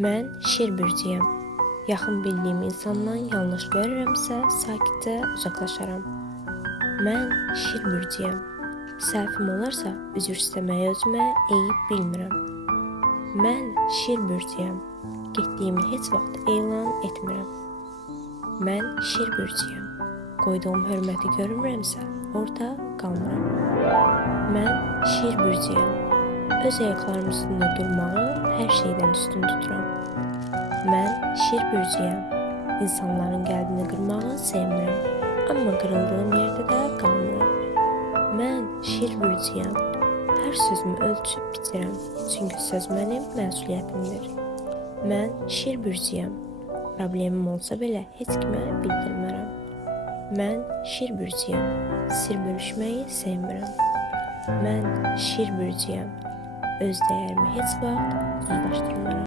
Mən şir bürcüyəm. Yaxın bildiyim insandan yanlış görürəmsə, sakitcə uzaqlaşaram. Mən şir bürcüyəm. Səhvim olarsa, üzr istəməyi özümə eyib bilmirəm. Mən şir bürcüyəm. Getdiyimi heç vaxt elan etmirəm. Mən şir bürcüyəm. Qoyduğum hörməti görmürəmsə, orada qalmıram. Mən şir bürcüyəm. Öz ayaqlarım üstündə durmağı hər şeydən üstün tuturam. Mən şir bürcüyəm. İnsanların qəlbini qırmağı sevmirəm. Amma qırıldığım yerdə də qalmıram. Mən şir bürcüyəm. Hər sözümü ölçüb bitirəm. Çünki söz mənim məsuliyyətimdir. Mən şir bürcüyəm. Problemim olsa belə heç kimə bildirmərəm. Mən şir bürcüyəm. Sir bölüşməyi sevmirəm. Mən şir bürcüyəm. Öz dəyərimi heç vaxt uzlaşdırmaram.